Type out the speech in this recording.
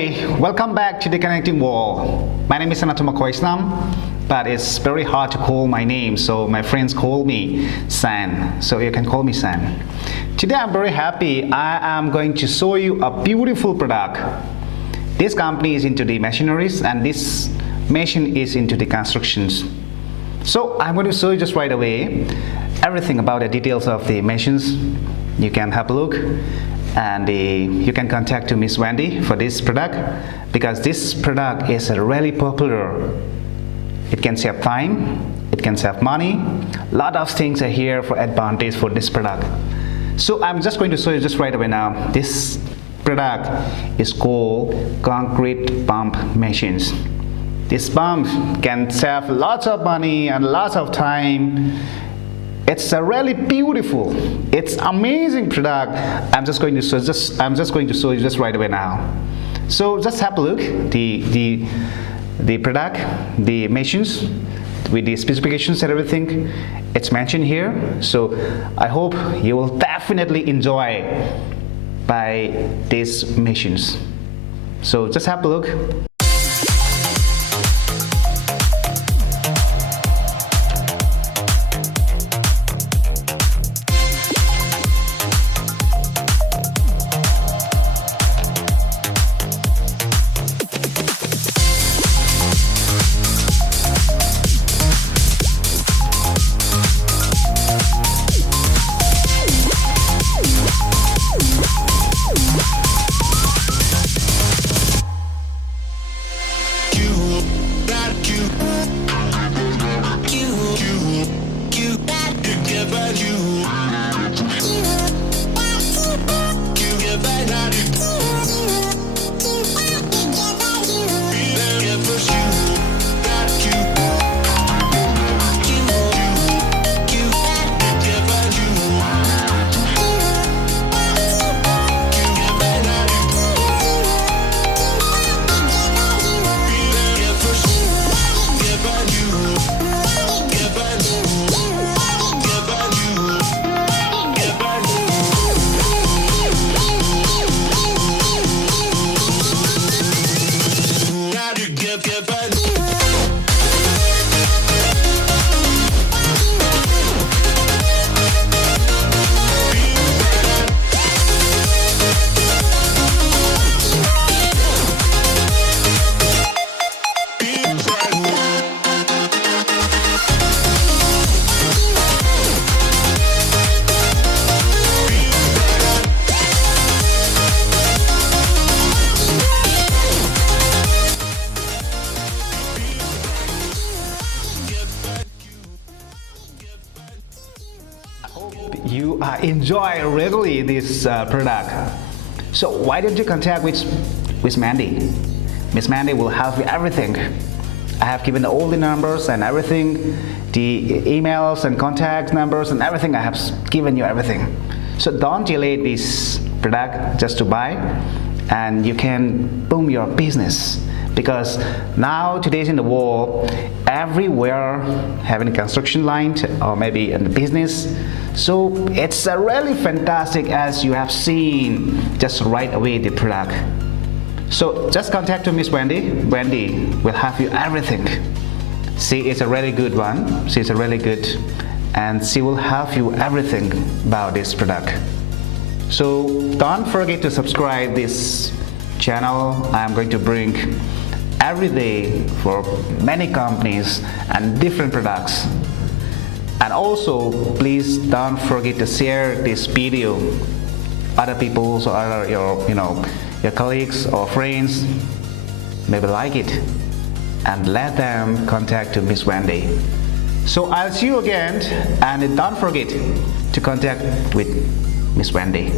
Hi, welcome back to the Connecting Wall. My name is Sanatomba Khoisnam, but it's very hard to call my name, so my friends call me San, so you can call me San. Today I'm very happy. I am going to show you a beautiful product. This company is into the machineries and this machine is into the constructions. So I'm going to show you just right away everything about the details of the machines. You can have a look. And you can contact to Miss Wendy for this product because this product is really popular. It can save time, it can save money. A lot of things are here for advantage for this product. So I'm just going to show you just right away now. This product is called concrete pump machines. This pump can save lots of money and lots of time. It's a really beautiful, it's amazing product. I'm just going to show you just right away now. So just have a look the product, the machines with the specifications and everything. It's mentioned here. So I hope you will definitely enjoy by these machines. So just have a look. You enjoy really this product. So why don't you contact with Mandy? Miss Mandy will help you everything. I have given all the numbers and everything, the emails and contact numbers and everything. I have given you everything. So don't delay this product just to buy, and you can boom your business. Because now today's in the world, everywhere having a construction line or maybe in the business. So it's really fantastic as you have seen just right away the product. So just contact to Miss Wendy. Wendy will have you everything. She is a really good one. She's a really good, and she will have you everything about this product. So don't forget to subscribe this channel. I'm going to bring every day for many companies and different products. And also please don't forget to share this video other people or other your colleagues or friends maybe like it, and let them contact to Miss Wendy. So I'll see you again, and don't forget to contact with Miss Wendy.